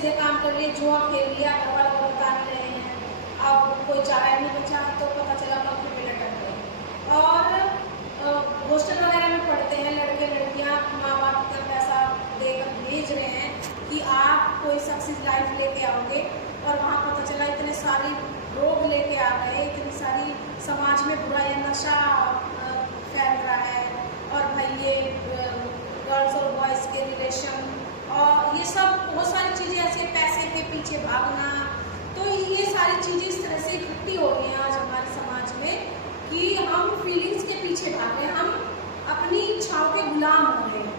सीधे काम कर लिए, जुआ खेल लिया, घर वालों को बता नहीं रहे हैं, अब कोई चारा नहीं बचा तो पता चला नौकरी पे लटक गए। और हॉस्टल वगैरह में पढ़ते हैं लड़के लड़कियां, माँ बाप का पैसा देकर भेज रहे हैं कि आप कोई सक्सेस लाइफ लेके आओगे, और वहाँ पता चला इतने सारे रोग लेके आ गए, इतनी सारी समाज में बुराई, नशा फैल रहा है, और भाई ये गर्ल्स और बॉयज़ के रिलेशन और ये सब बहुत सारी चीज़ें ऐसे, पैसे के पीछे भागना, तो ये सारी चीज़ें इस तरह से इकट्ठी हो गई हैं आज हमारे समाज में कि हम फीलिंग्स के पीछे भाग रहे हैं, हम अपनी इच्छाओं के गुलाम हो रहे हैं,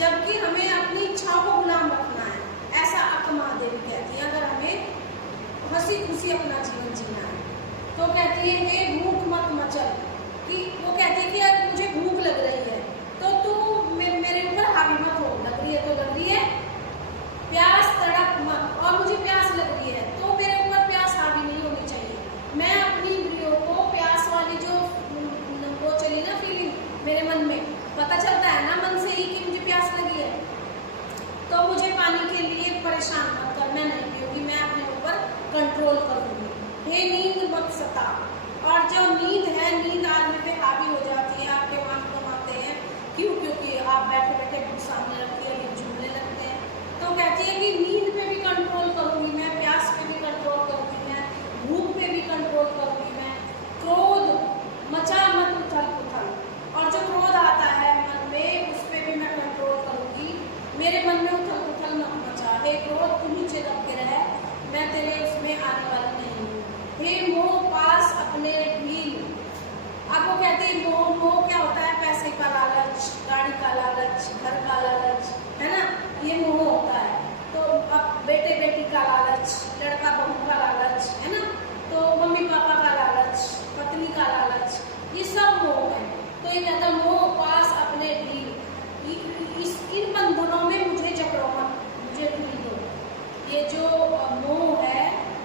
जबकि हमें अपनी इच्छाओं को गुलाम रखना है। ऐसा अक्का महादेवी कहती है, अगर हमें हंसी खुशी अपना जीवन जीना है तो कहती है हे भूख मत मचल, कि वो कहती है कि यार मुझे भूख लग रही है तो तू मेरे ऊपर हावी मत हो, लग रही है तो लग रही है, प्यास तड़प मत, और मुझे प्यास लग रही है तो मेरे ऊपर प्यास हावी नहीं होनी चाहिए। मैं अपनी इंद्रियों को प्यास वाली जो वो चली ना फीलिंग मेरे मन में, पता चलता है ना मन से ही कि मुझे प्यास लगी है, तो मुझे पानी के लिए परेशान मत कर, मैं नहीं पीऊँगी, मैं अपने ऊपर कंट्रोल करूँगी। हे नींद मत सता, और जो नींद है, नींद आदमी पे हावी हो जाती है, आपके मान कमाते हैं, क्यों? क्योंकि आप बैठे बैठे भूख सामने रखती है, ये झूमने लगते हैं, तो कहती है कि नींद पे भी कंट्रोल करूँगी मैं, प्यास पे भी कंट्रोल करूँगी मैं, भूख पे भी कंट्रोल करूँगी मैं, क्रोध मचा मत उथल पुथल, और जो क्रोध आता है मन में उस पर भी मैं कंट्रोल करूँगी, मेरे मन में उथल पुथल मत मचा, हे क्रोध तू नीचे रख के रह, मैं तेरे उसमें आने वाली नहीं हूँ। हे मोह पास अपने ढील, अब वो कहते हैं मोह, मोह क्या होता है? पैसे का लालच, गाड़ी का लालच, घर का लालच, है ना, ये मोह होता है। तो अब बेटे बेटी का लालच, लड़का बहू का लालच, है ना, तो मम्मी पापा का लालच, पत्नी का लालच, ये सब मोह है। तो ये कहता है मोह पास अपने ढील, इन बंधनों में मुझे जकड़ो मत, मुझे ढील दो। ये जो मोह है,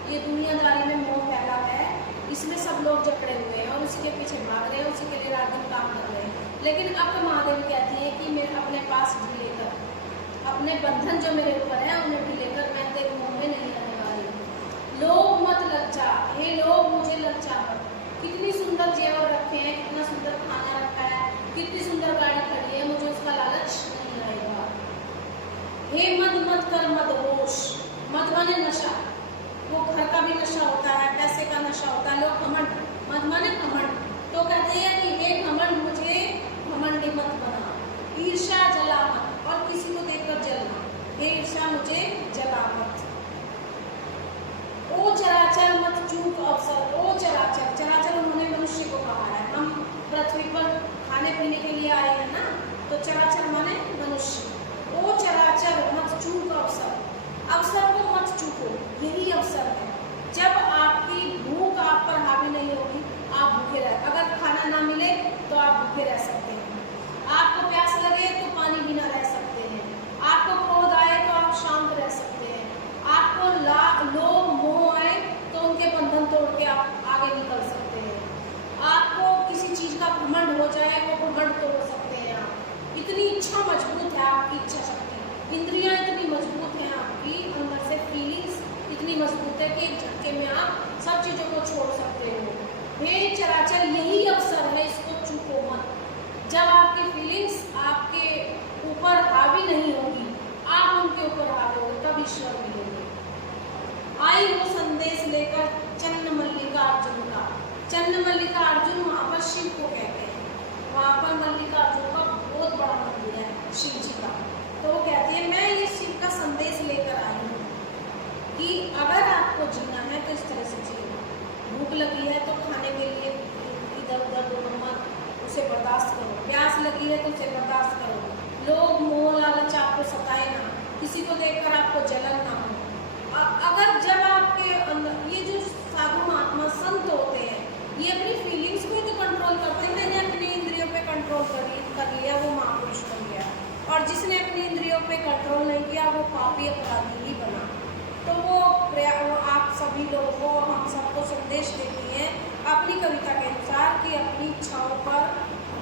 ये दुनियादारी में मोह फैला है, इसमें सब लोग जकड़े हुए हैं और उसी के पीछे भाग रहे हैं, उसी के लिए रात दिन काम कर रहे हैं। लेकिन अब महादेवी कहती है कि मैं अपने पास ढीले कर, अपने बंधन जो मेरे ऊपर है उन्हें ढीले कर, मैं तेरे मुंह में नहीं आने वाली। लोभ मत लज्जा, हे लोभ मुझे लज्जा मत, कितनी सुंदर जेवर रखे हैं, कितना सुंदर खाना रखा है, कितनी सुंदर गाड़ी खड़ी है, मुझे उसका लालच नहीं आएगा। हे मद मत कर मद होश, मद माने नशा, वो घर का भी नशा होता है, पैसे का नशा होता है, लोग घमंड, मद माने घमंड, तो कहते हैं कि हे घमंड मुझे घमंडी मत बना, ईर्ष्या जला मत, और किसी को देखकर जलना, हे ईर्ष्या मुझे जला मत। ओ चराचर मत चूक अवसर, ओ चराचर, चराचर उन्होंने मनुष्य को कहा है, हम पृथ्वी पर खाने पीने के लिए आए हैं ना, तो चराचर माने मनुष्य। ओ चराचर मत चूक अवसर, अवसर को मत चूको, यही अवसर है। जब आपकी भूख आप पर हावी नहीं होगी, आप भूखे रह, अगर खाना ना मिले तो आप भूखे रह सकते हैं, आपको प्यास लगे तो पानी बिना रह सकते हैं, आपको क्रोध आए तो आप शांत रह सकते हैं, आपको लोभ मोह आए तो उनके बंधन तोड़ के आप आगे निकल सकते हैं, आपको किसी चीज़ का घमंड हो जाए वो घमंड तोड़ सकते हैं आप। इतनी इच्छा मजबूत है आपकी इच्छा शक्ति, इंद्रियां इतनी मजबूत हैं आपकी, अंदर से फीलिंग्स इतनी मजबूत है कि एक झटके में आप सब चीज़ों को छोड़ सकते हो। हे चराचर यही अवसर है, इसको चूको मत। जब आपकी फीलिंग्स आपके ऊपर हावी नहीं होगी, आप उनके ऊपर हावी होगे, तब ईश्वर मिलेंगे। आई वो संदेश लेकर चन्न मल्लिकार्जुन का, चन्न मल्लिकार्जुन वहाँ पर शिव को कहते हैं, वहाँ पर मल्लिकार्जुन का बहुत बड़ा मंदिर है शिव जी का। तो वो कहती है मैं ये शिव का संदेश लेकर आई हूँ कि अगर आपको जीना है तो इस तरह से जियो। भूख लगी है तो खाने के लिए इधर उधर दौड़ो मत, उसे बर्दाश्त करो, प्यास लगी है तो उसे बर्दाश्त करो, लोग मोह लालच आपको सताए ना, किसी को देखकर आपको जलन ना हो। अगर जब आपके अंदर ये जो साधु महात्मा संत होते हैं, ये अपनी फीलिंग्स को तो कंट्रोल करते हैं, मैंने अपनी इंद्रियों पे कंट्रोल कर लिया, वो महापुरुष बन गया, और जिसने अपनी इंद्रियों पे कंट्रोल नहीं किया वो पापी अपराधी ही बना। तो वो आप सभी लोगों को, हम सबको संदेश देती हैं अपनी कविता के अनुसार कि अपनी इच्छाओं पर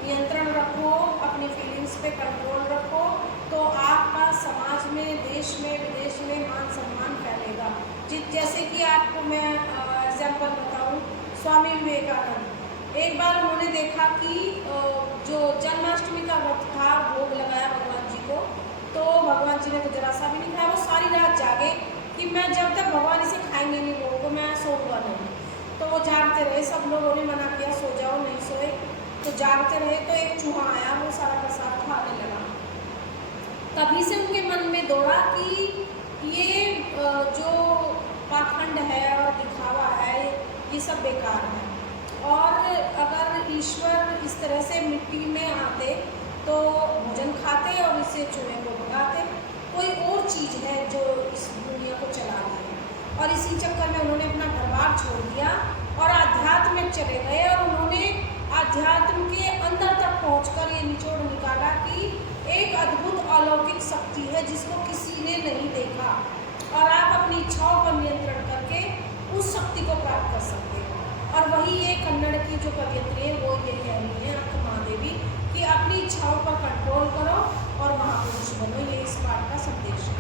नियंत्रण रखो, अपनी फीलिंग्स पे कंट्रोल रखो, तो आपका समाज में, देश में, विदेश में मान सम्मान आपको मैं एग्जाम्पल बताऊँ, स्वामी विवेकानंद, एक बार उन्होंने देखा कि जो जन्माष्टमी का व्रत था, भोग लगाया भगवान जी को, तो भगवान जी ने तो जरा सा भी नहीं खाया। वो सारी रात जागे कि मैं जब तक भगवान इसे खाएंगे नहीं भोग को, मैं सोऊंगा नहीं। तो वो जागते रहे, सब लोगों ने मना किया सो जाओ, नहीं सोए, तो जागते रहे। तो एक चूहा आया, वो सारा प्रसाद खाने लगा। तभी से उनके मन में दौड़ा कि ये जो पाखंड है और दिखावा है, ये सब बेकार है। और अगर ईश्वर इस तरह से मिट्टी में आते तो भोजन खाते और इससे चूहे को भगाते। कोई और चीज़ है जो इस दुनिया को चला रही है, और इसी चक्कर में उन्होंने अपना घर बार छोड़ दिया और आध्यात्म में चले गए। और उन्होंने आध्यात्म के अंदर तक पहुंचकर ये निचोड़ निकाला कि एक अद्भुत अलौकिक शक्ति है जिसको किसी ने नहीं देखा, और आप अपनी इच्छाओं पर नियंत्रण करके उस शक्ति को प्राप्त कर सकते हो। और वही ये कन्नड़ की जो कवियत्री है वो ये कह रही है आपको महादेवी कि अपनी इच्छाओं पर कंट्रोल करो और महापुरुष बनो। ये इस पाठ का संदेश है।